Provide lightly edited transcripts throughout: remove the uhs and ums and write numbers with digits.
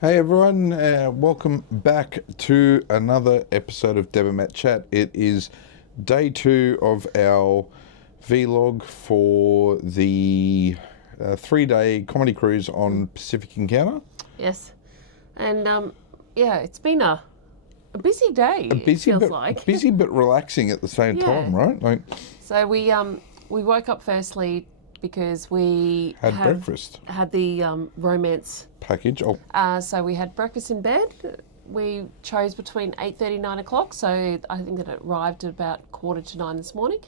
Hey everyone, welcome back to another episode of Deb and Matt Chat. It is day 2 of our vlog for the 3-day comedy cruise on Pacific Encounter. Yes, and it's been a busy day. It feels like busy but relaxing at the same time, right? So we woke up firstly because we had breakfast. Had the romance package. So we had breakfast in bed. We chose between 8:30 and 9 o'clock. So I think that it arrived at about 8:45 this morning.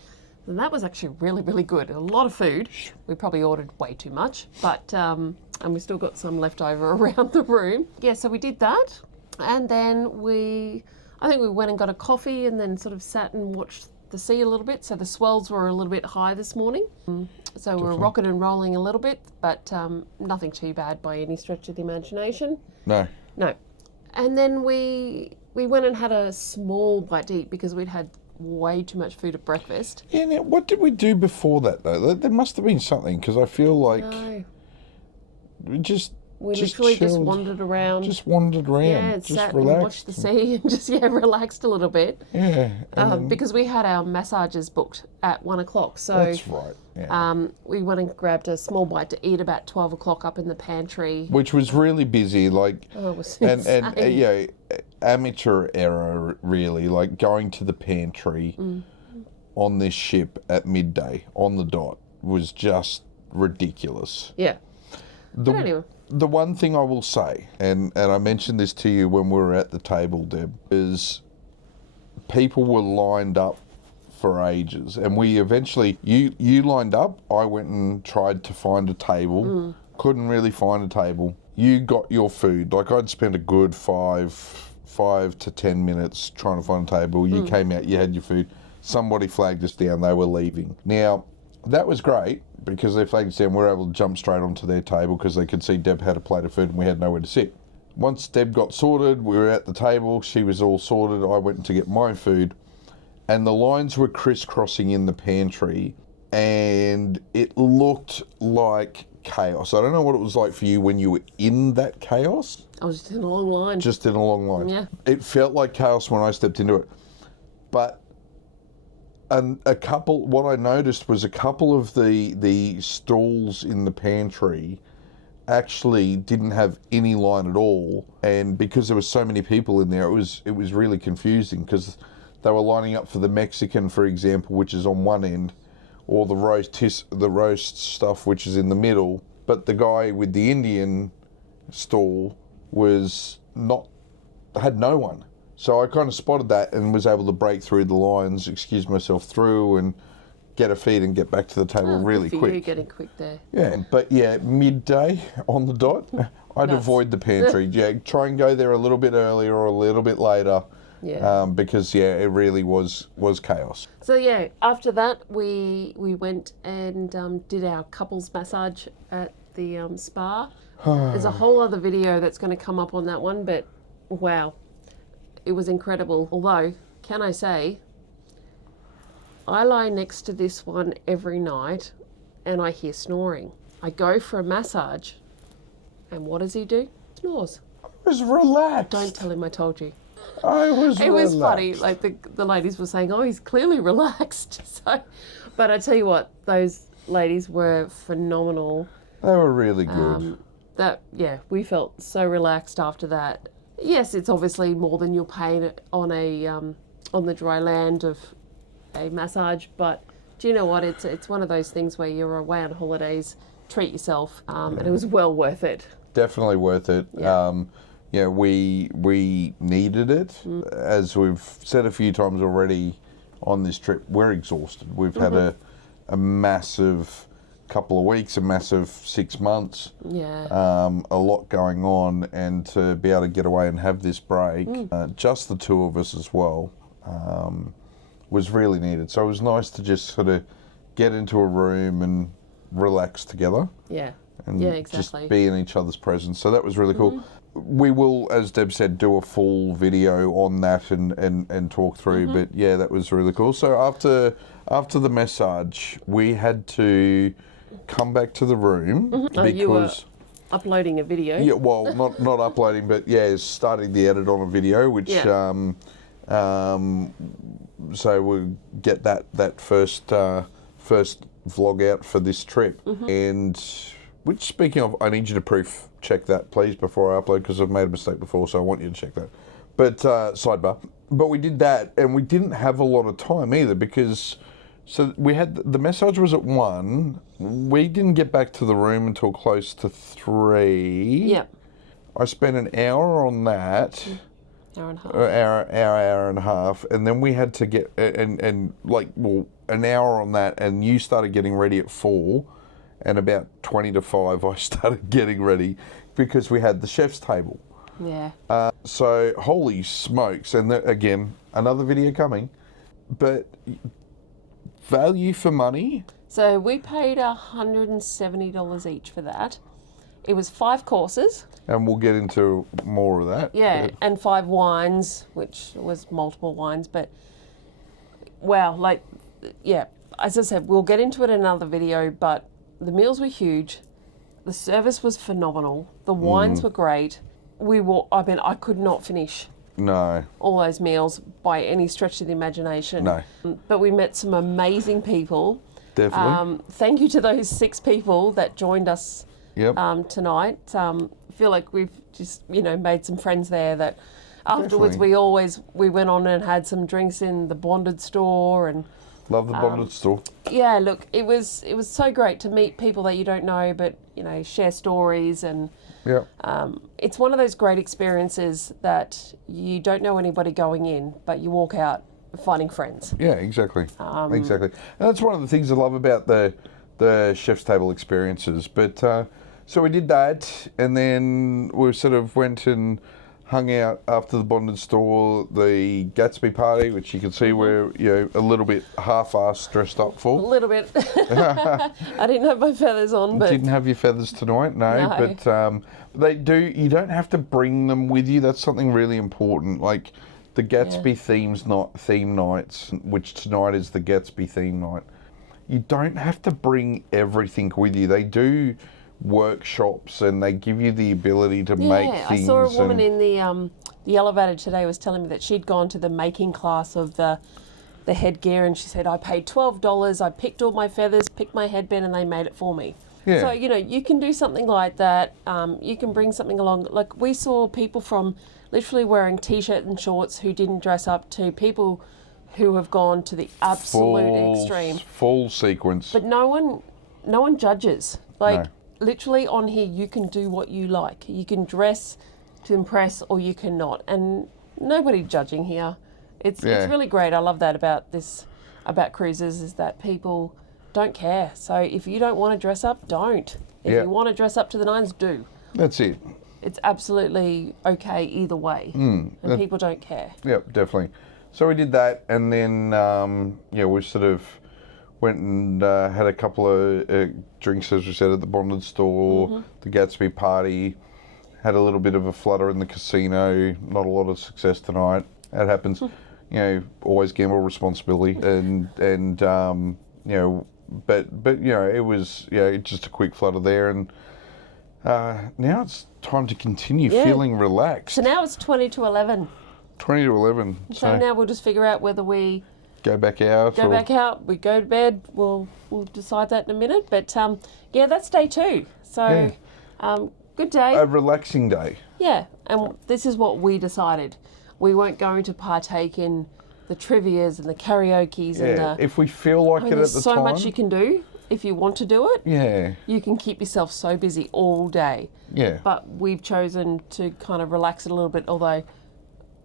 And that was actually really, really good. A lot of food. We probably ordered way too much, but and we still got some left over around the room. Yeah, so we did that, and then I think we went and got a coffee, and then sort of sat and watched the sea a little bit. So the swells were a little bit high this morning. So we were rocking and rolling a little bit, but nothing too bad by any stretch of the imagination. No. And then we went and had a small bite to eat because we'd had way too much food at breakfast. Yeah, now, what did we do before that, though? There must have been something, because I feel like we literally chilled, just wandered around. Just wandered around. Yeah, just sat relaxed. and watched the sea and just, relaxed a little bit. Yeah. Because we had our massages booked at 1 o'clock. So that's right. Yeah. We went and grabbed a small bite to eat about 12 o'clock up in the pantry. Which was really busy, it was insane. Amateur error, really, like going to the pantry on this ship at midday on the dot was just ridiculous. Yeah. But anyway. The one thing I will say, and I mentioned this to you when we were at the table, Deb, is people were lined up for ages, and we eventually, you lined up, I went and tried to find a table, couldn't really find a table. You got your food, like I'd spent a good 5 to 10 minutes trying to find a table. You came out, you had your food, somebody flagged us down, they were leaving. Now, that was great, because they flagged us down, we were able to jump straight onto their table because they could see Deb had a plate of food and we had nowhere to sit. Once Deb got sorted, we were at the table, she was all sorted, I went to get my food, and the lines were crisscrossing in the pantry, and it looked like chaos. I don't know what it was like for you when you were in that chaos. I was just in a long line. Just in a long line. Yeah. It felt like chaos when I stepped into it. But what I noticed was a couple of the stalls in the pantry actually didn't have any line at all, and because there were so many people in there, it was really confusing, because they were lining up for the Mexican, for example, which is on one end, or the roast stuff, which is in the middle, but the guy with the Indian stall had no one. So I kind of spotted that and was able to break through the lines, excuse myself through, and get a feed and get back to the table really quick. You getting quick there. Yeah, but midday on the dot, I'd avoid the pantry. Yeah, try and go there a little bit earlier or a little bit later. Yeah. Because it really was chaos. So after that we went and did our couples massage at the spa. There's a whole other video that's going to come up on that one, but wow. It was incredible. Although, can I say, I lie next to this one every night and I hear snoring. I go for a massage and what does he do? Snores. I was relaxed. Don't tell him I told you. I was relaxed. It was funny. Like the ladies were saying, oh, he's clearly relaxed. But I tell you what, those ladies were phenomenal. They were really good. We felt so relaxed after that. Yes, it's obviously more than you'll pay on on the dry land of a massage, but do you know what? It's one of those things where you're away on holidays, treat yourself, and it was well worth it. Definitely worth it. Yeah. We needed it. As we've said a few times already on this trip, we're exhausted. We've had a massive couple of weeks, a massive 6 months, a lot going on, and to be able to get away and have this break, just the two of us as well, was really needed. So it was nice to just sort of get into a room and relax together. Yeah. And exactly. just be in each other's presence. So that was really cool. We will, as Deb said, do a full video on that and talk through. But yeah, that was really cool. So after the massage, we had to come back to the room because uploading a video. Yeah, well, not uploading, but yeah, starting the edit on a video, which so we'll get that first vlog out for this trip. And which, speaking of, I need you to proof check that, please, before I upload, because I've made a mistake before, so I want you to check that. But sidebar. But we did that, and we didn't have a lot of time either, because so we had the massage was at 1. We didn't get back to the room until close to 3. Yep. I spent an hour on that. Hour and a half. Hour and a half, and then we had to get an hour on that, and you started getting ready at 4, and about 20 to 5 I started getting ready because we had the chef's table. Yeah. So holy smokes, and again, another video coming, but value for money. So we paid $170 each for that. It was 5 courses. And we'll get into more of that. Yeah, and 5 wines, which was multiple wines, but wow, like, yeah, as I said, we'll get into it in another video, but the meals were huge. The service was phenomenal. The wines were great. I could not finish all those meals by any stretch of the imagination. No. But we met some amazing people. Definitely. Thank you to those 6 people that joined us tonight. I feel like we've just, made some friends there that afterwards we went on and had some drinks in the bonded store and love the bonded store. Yeah, look, it was so great to meet people that you don't know, but share stories, and it's one of those great experiences that you don't know anybody going in, but you walk out finding friends. Yeah, exactly. Exactly. And that's one of the things I love about the chef's table experiences. But so we did that, and then we sort of went and hung out after the bonded store, the Gatsby Party, which you can see we're a little bit half-assed dressed up for. A little bit. I didn't have my feathers on, but didn't have your feathers tonight, no. But they do. You don't have to bring them with you. That's something really important. Like the Gatsby theme nights, which tonight is the Gatsby theme night. You don't have to bring everything with you. They do workshops, and they give you the ability to make things. I saw a woman in the elevator today was telling me that she'd gone to the making class of the headgear, and she said, I paid $12, I picked all my feathers, picked my headband, and they made it for me. Yeah. So, you can do something like that. You can bring something along. Like, we saw people from literally wearing T-shirt and shorts who didn't dress up, to people who have gone to the absolute extreme. Full sequence. But no one judges. Like, literally on here, you can do what you like. You can dress to impress, or you cannot, and nobody judging here. It's really great. I love that about cruises, is that people don't care. So if you don't want to dress up, don't. If you want to dress up to the nines, do. That's it. It's absolutely okay either way, and people don't care. Yep, definitely. So we did that, and then we sort of went and had a couple of drinks, as we said, at the bonded store, the Gatsby Party. Had a little bit of a flutter in the casino. Not a lot of success tonight. That happens. Always gamble responsibly, and but it was just a quick flutter there, and now it's time to continue feeling relaxed. So now it's 20 to 11. 20 to 11. So now we'll just figure out whether we go back out. We go to bed. We'll decide that in a minute. But that's day 2. So good day. A relaxing day. Yeah, and this is what we decided. We weren't going to partake in the trivias and the karaoke's. Yeah, if we feel like it at the time. There's so much you can do if you want to do it. Yeah. You can keep yourself so busy all day. Yeah. But we've chosen to kind of relax it a little bit, although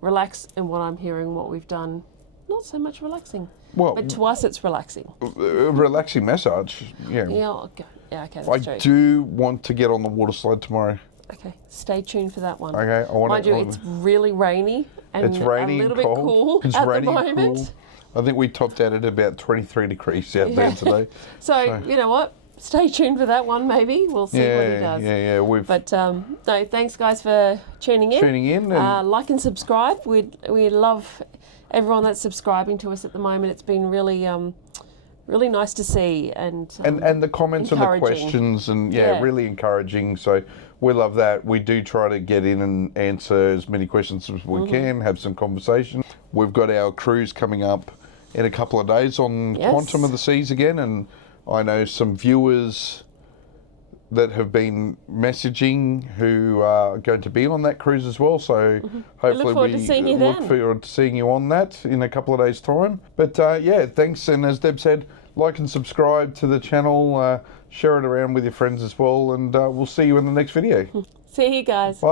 relax, and what I'm hearing, what we've done, not so much relaxing. Well, but to us, it's relaxing. Relaxing massage, yeah. Yeah, okay. That's I true. do want to get on the water slide tomorrow. Okay, stay tuned for that one. Okay, Mind you, it's really rainy and it's rainy a little and bit cold. cool It's at rainy the and moment. cool. I think we topped out at about 23 degrees out there today. So, you know what? Stay tuned for that one, maybe. We'll see what he does. Yeah. But, no, thanks, guys, for tuning in. And like and subscribe. We love everyone that's subscribing to us at the moment. It's been really really nice to see. And the comments and the encouraging. questions, and Yeah. really encouraging. So we love that. We do try to get in and answer as many questions as we can, have some conversation. We've got our cruise coming up in a couple of days on Yes. Quantum of the Seas again, and I know some viewers that have been messaging who are going to be on that cruise as well. So hopefully forward to seeing you look then. forward to seeing you on that in a couple of days' time. But yeah, thanks. And as Deb said, like and subscribe to the channel, share it around with your friends as well, and we'll see you in the next video. See you guys. Bye.